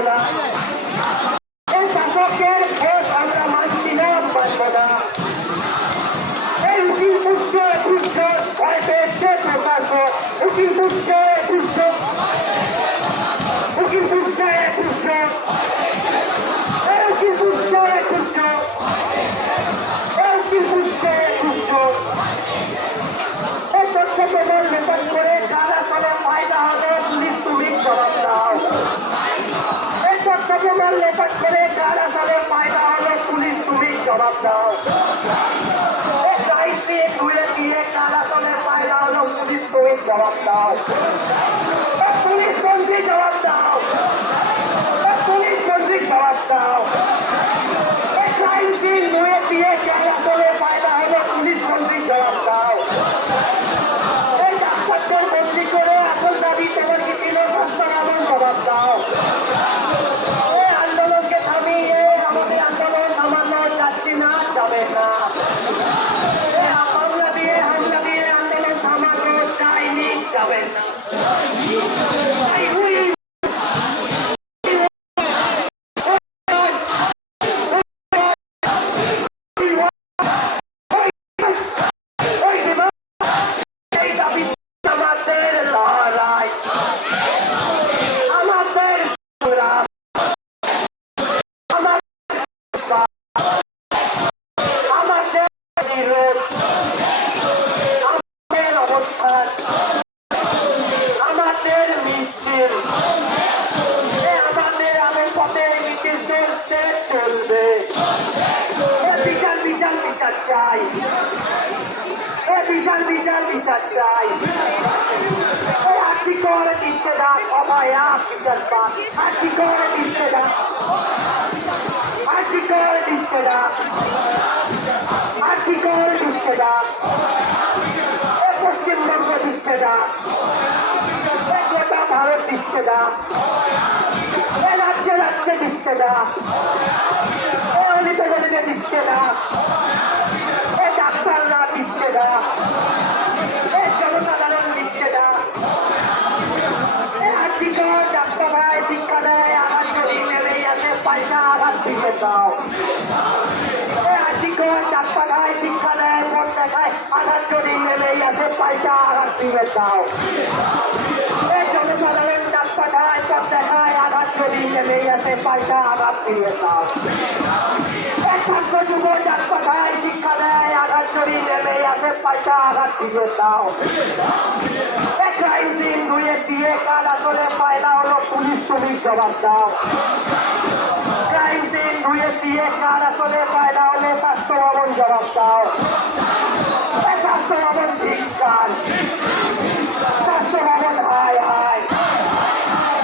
না এই শাসকের ভোট আমরা মানছি না মানব না এই উকিল পুষ্ট পুষ্ট ভয় পেয়েছে প্রশাসক উকিল পুষ্ট পুষ্ট উকিল পুষ্ট পুষ্ট এই উকিল পুষ্ট পুষ্ট এই উকিল পুষ্ট পুষ্ট এই তথ্য প্রমাণ রেকর্ড করে কার আসলে ফায়দা হবে পুলিশ তুমি জবাব দাও এই তথ্য রেকর্ড করে কার আসলে ফায়দা পুলিশ তুমি জবাব দাও। এই লাইট দিয়ে ধুয়ে দিয়ে কার আসলে ফায়দা হলো পুলিশ তুমি জবাব দাও। পুলিশ মন্ত্রী জবাব দাও। পুলিশ মন্ত্রী জবাব দাও। ধুয়ে দিয়ে কার আসলে ফায়দা হলো পুলিশ মন্ত্রী জবাব দাও। বিচার চাই আর্থিক করে দিচ্ছে না অভয়া বিচার পান আর্থিক করে দিচ্ছে না আর্থিক করে দিচ্ছে না আর্থিক করে দিচ্ছে না পশ্চিমবঙ্গ দিচ্ছে না গোটা ভারত দিচ্ছে না রাজ্যে রাজ্যে দিচ্ছে না দিচ্ছে না দিতে দাও আর্থিকর ডাক্তার ভাই শিক্ষা দেয় ভোট দেখায় আঘাত যদি নেমেই আসে পয়সা আঘাত দিবে দাও এ জনসাধারণ ডাক্তার ভাই ভোট দেখায় আঘাত যদি নেমেই আসে পয়সা আঘাত দিয়ে দাও ছাত্র যুব ভাই শিক্ষা দেয় আঘাত যদি নেমেই পয়সা আঘাত দিয়ে দাও ক্রাইম ধুয়ে দিয়ে কাল আসলে পায়না হলো পুলিশ তুমি জবাব দাও ধুয়ে দিয়ে কাল আসলে পায়না হলে স্বাস্থ্য ভবন জবাব দাও স্বাস্থ্য ভবন ঠিক কাল স্বাস্থ্য ভবন হায় হায়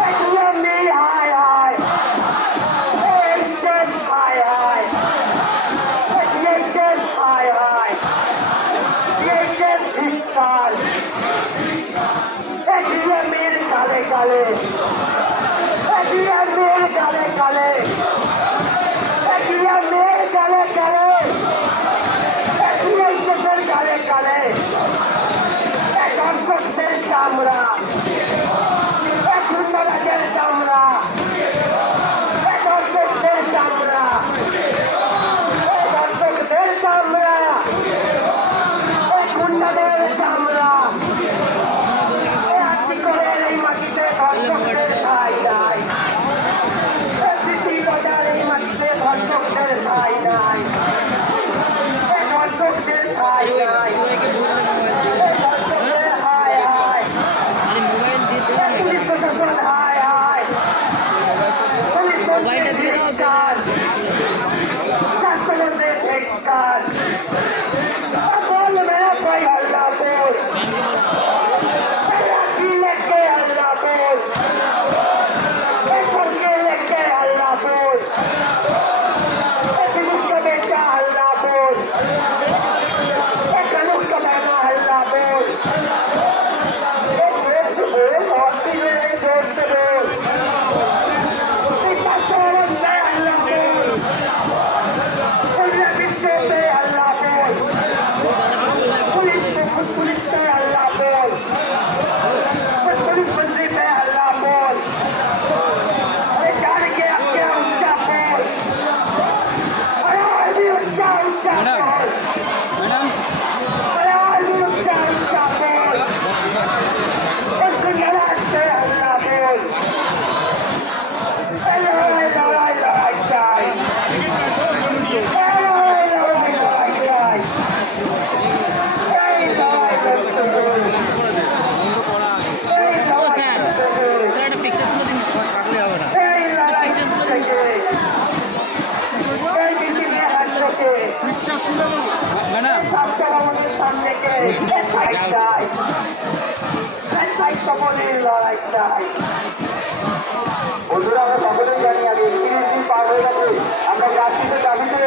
এ ডিএমডি 다. সকলের লড়াই চাই। বন্ধুরা, আমরা সকলেই জানি আগে তিরিশ দিন পার হয়ে গেছে। আমরা জাতিতে দাবিতে।